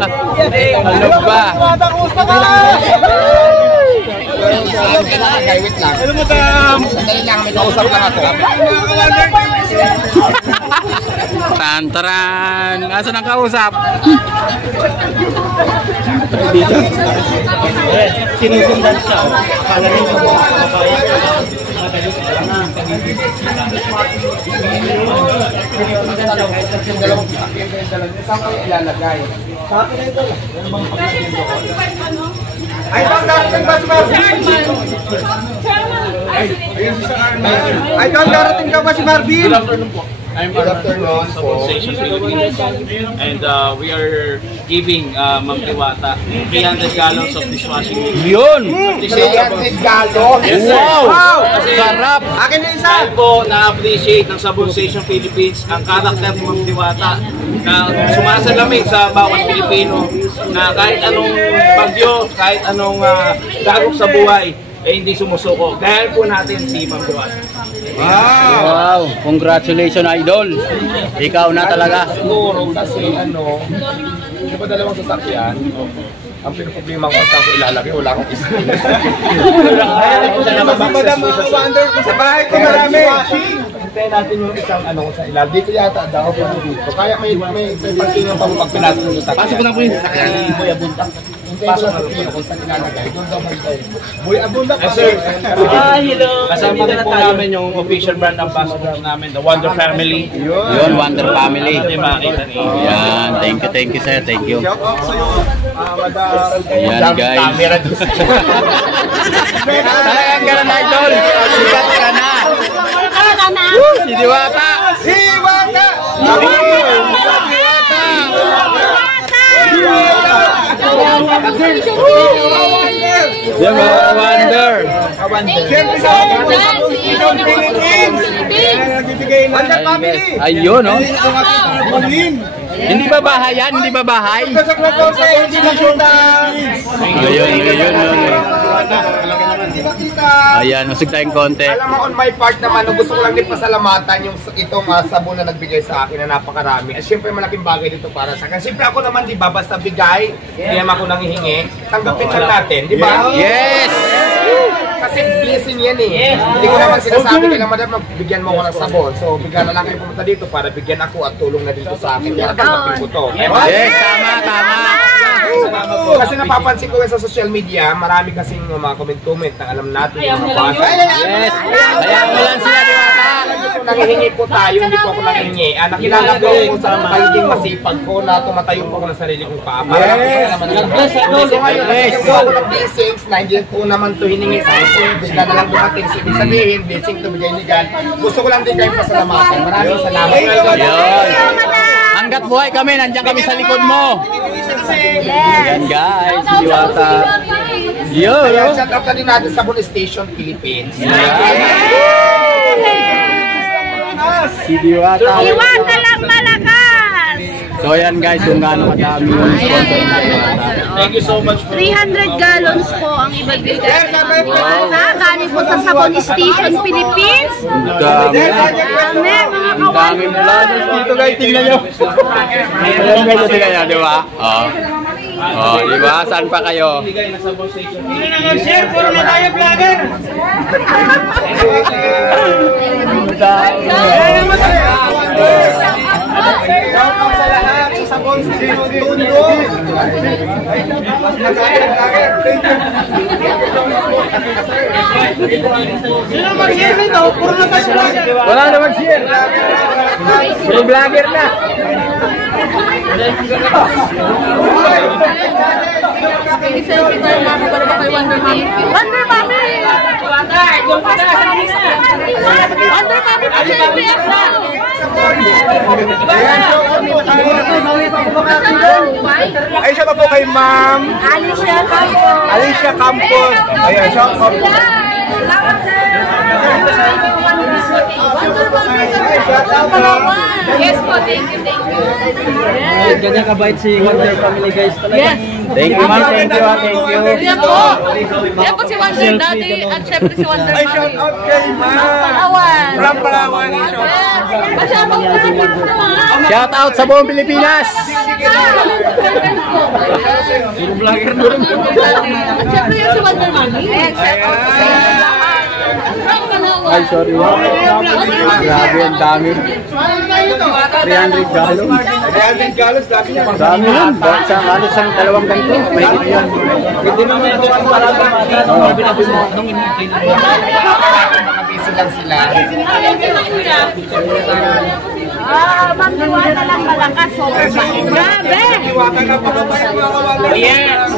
Ano ba? Wait lang. Sandali lang, may kausap lang ako. Tantaran! Nasaan ang kausap? Sinusundan siya. Kala rin yung babae. Saan kayo ilalagay? Sa akin na ito. Ay, bang darating ba si Marvin? Ay, bang darating ka ba si Marvin? Good afternoon po. I'm Marvin sa Station Philippines, and we are giving Ma'am Diwata 300 gallons of dishwashing liquid. Yun! 300 gallons? Yes, sir. Wow! Kasi Sarap! Akin na isa! dahil po na-appreciate ng Sabon Station Philippines ang karakter ng Ma'am Diwata na sumasalamig sa bawat Pilipino na kahit anong bagyo, kahit anong dagok sa buhay, eh hindi sumusuko. Dahil po natin si Ma'am Diwata. Wow! Congratulations, idol! Ikaw na talaga. Siguro kasi di ba dalawang sasakyan? Ang pinoproblema ko saan ko ilalagay, wala akong isa. Madam, Wander, sa bahay ko marami. Hintayin natin yung isang sa ilalim. Dito yata daw po dito. Kaya may parking yung pagpinasok ng sasakyan. Pasok ko na po yung sasakyan. Buya Buntak. Pasok na po kung saan ilalagay. Doon daw may Buya Buntak. Sir, kasama na po namin yung official brand ambassador namin, the Wonder Family. Yun, Wonder Family. Hindi makita niyo. Yan, thank you sir, thank you. Shout out sa'yo, madam. Yan guys. Camera doon. Talagang ganun, idol. Sikat ka na. Si Diwata. Si Diwata! Yan mga Wonder. Wonder Family! Ayun, no? Hindi ba bahay yan? Hindi ba bahay? Ayun. Ayan, usig tayong konti. Alam mo, on my part naman, gusto ko lang din pasalamatan yung itong sabon na nagbigay sa akin na napakarami. At syempre malaking bagay dito para sa akin. Syempre ako naman, di ba, basta bigay, hindi naman ako nanghihingi, tanggapin lang natin, di ba? Yes! Kasi blessing yan eh. Hindi ko naman sinasabi kay madam na bigyan mo ako ng sabon. So bigyan na lang kayo pumunta dito para bigyan ako at tulong na dito sa akin. Para tanggapin ko to. Yes, tama. Kasi napapansin ko sa social media, marami kasing mga comment na alam natin yung mga basa. Yes! Kaya mo lang sila, Diwata. Nangihingi po tayo, hindi po ako nangihingi. Nakilala ko ako sa pagiging masipag ko na tumatayo po ako ng sarili kong paa. Yes! So ngayon, nagiging po ako ng blessings na hindi po naman ito hiningi sa akin. Bigla na lang dumating. Ibig sabihin, blessing to bigay ni God. Gusto ko lang din kayong pasalamatan. Maraming salamat. Yun! Hanggat buhay kami, nandiyan kami sa likod mo. Yan guys, si Diwata. Yun! Shout out na din natin sa Sabon Station Philippines. Si Diwata. Diwata lang malakas! So yan guys, kung gaano kadami yung sponsor ni Diwata. Thank you so much. 300 gallons po ang ibibigay sa Diwata. Galing po sa Sabon Station Philippines. Dami. Mga Ang daming vloggers dito guys, tingnan nyo. Ayan guys, tingnan nyo, di ba? Oh, di ba? Saan pa kayo? Bigay na Sabon Station. Share, puro na tayo vlogger! Shoutout sa lahat sa Sabon Station Tondo. Sino mag-share nito? Puro na tayo vlogger! Wala na mag-share. Puro vlogger na. Wonder Mommy! Wonder Mommy! Ay, shout out po kay Ma'am Alicia Campos. Ayan, shout out. Salamat, sir! Yes po, thank you, thank you. Ganyan kabait si Wonder Family guys talaga. Yes. Thank you, ma'am. Thank you, thank you. Yan po. Yan po si Wonder Daddy at syempre si Wonder Mommy. Shout out kay Ma. Palawan. From Palawan. Masyadong naman. Shout out sa buong Pilipinas. Puro vlogger na. At syempre yung si Wonder Mommy. Shout out sa lahat. From Palawan. Ay, sorry. Grabe, ang dami. 300 galon. 300 galos, dami niya. Dami nun. Sa halos ang dalawang ganito. May yan. Hindi naman ito yung parang Nakabisi lang sila. Ma'am Diwata lang malakas. Grabe! Iwakan na pagkabay ko ang kawalan. Yes!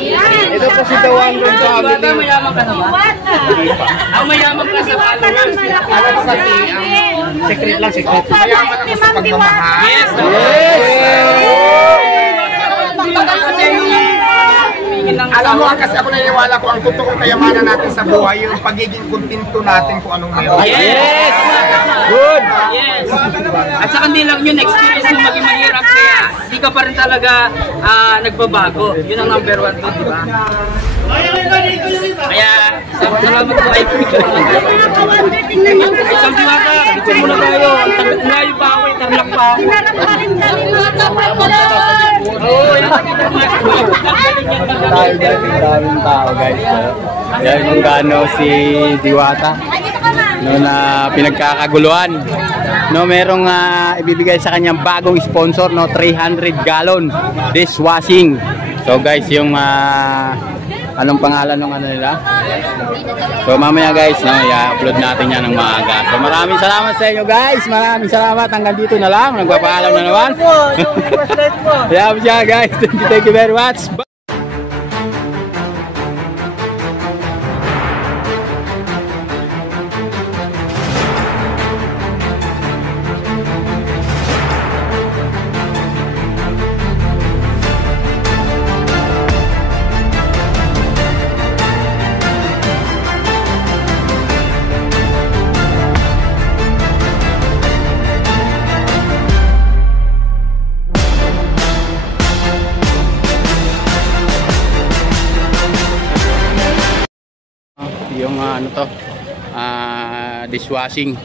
Ayan. Ito po si The Wonder Diwata, mayaman ka na ba? Diwata. Ang mayaman ka sa Diwata lang followers. malakas. kasi secret lang, secret. Mayaman ako sa pagmamahal. Yes! Alam mo, kasi ako naniniwala ko ang totoong kayamanan natin sa buhay, yung pagiging kontento natin kung anong meron. Yes! Good. Yes! At saka hindi lang yun, experience mo maging mahirap kaya di ka pa rin talaga nagbabago. Yun ang number 1 doon, di ba? Kaya, salamat po ay picture lang. Wonder, tingnan niyo. Isang Diwata, picture muna tayo. Layo pa ako, tarlak pa ako. Hinarap pa rin kami mga kapatid. Oo, yan nakita mo. Tayo guys, daming tao guys. Yan kung gaano si Diwata. Ay, dito ka na. No, na pinagkakaguluhan. No, merong ibibigay sa kanyang bagong sponsor, no, 300 gallon dishwashing. So guys, yung anong pangalan ng ano nila? So mamaya guys, no, i-upload natin yan ng maaga. So maraming salamat sa inyo guys. Maraming salamat. Hanggang dito na lang. Nagpapaalam na naman. Yeah, siya guys. Thank you very much. Bye. Yung ano to, dishwashing.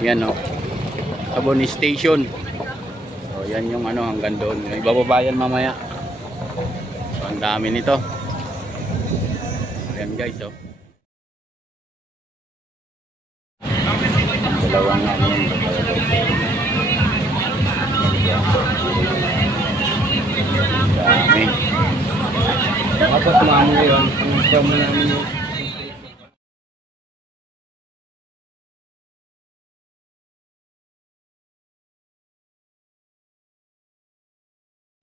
Yan, no, sabon station. So yan yung ano, hanggang doon. Ibababa yan mamaya. So ang dami nito. Ayan guys, oh. Dalawang ano yun. Dami. Dapat mamo yun. Ang gusto mo namin yun.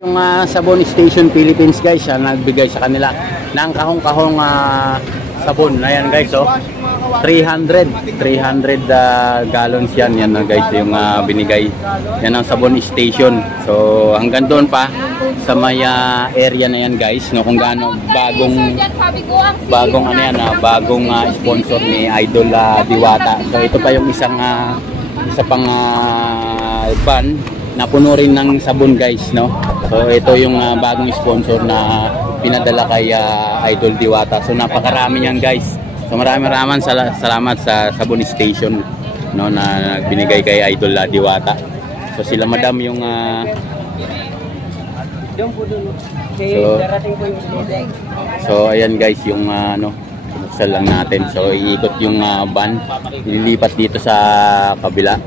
Yung Sabon Station Philippines guys, nagbigay sa kanila ng kahong-kahong sabon. Ayan guys, oh. 300 gallons yan. Yan guys, yung binigay. Yan ang Sabon Station. So hanggang doon pa sa may area na yan guys, no, kung gaano bagong ano yan, bagong sponsor ni Idol Diwata. So ito pa yung isa pang van na puno rin ng sabon guys, no. So ito yung bagong sponsor na pinadala kay Idol Diwata. So napakarami niyan guys. So maraming salamat sa Sabon Station, no, na binigay kay Idol Diwata. So sila madam yung so ayan guys yung ano, buksan lang natin. So iikot yung van, ililipat dito sa kabila.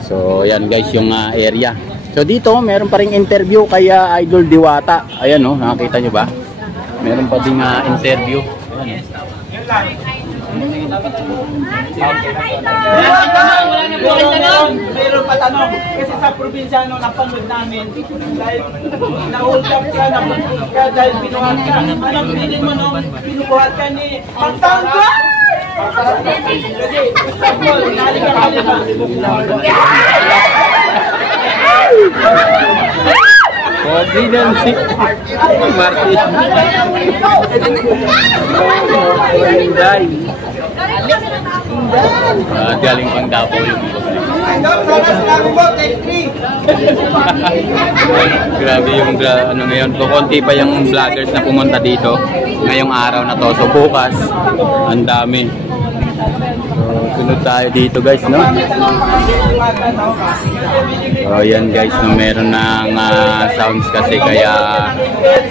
So ayan guys yung area. So dito meron pa ring interview kay Idol Diwata. Ayan, no, nakakita nyo ba? Meron pa ding interview. Ayan. Mayroon pa tanong. Kasi sa probinsya nung napanood namin, dahil na-hold up ka, na-hold ka dahil binuhat ka. Anong feeling mo nung binuhat ka ni Pagtanggol? Kasi, Pagtanggol, nalika-alika. Pogi din si Martin. Inday. Galing pang Davao yung grabe yung ano ngayon. So, konti pa yung vloggers na pumunta dito ngayong araw na to. So bukas, ang dami. So, sunod tayo dito guys, no? So yan guys, no, meron ng sounds kasi kaya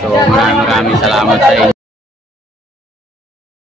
so maraming salamat sa inyo.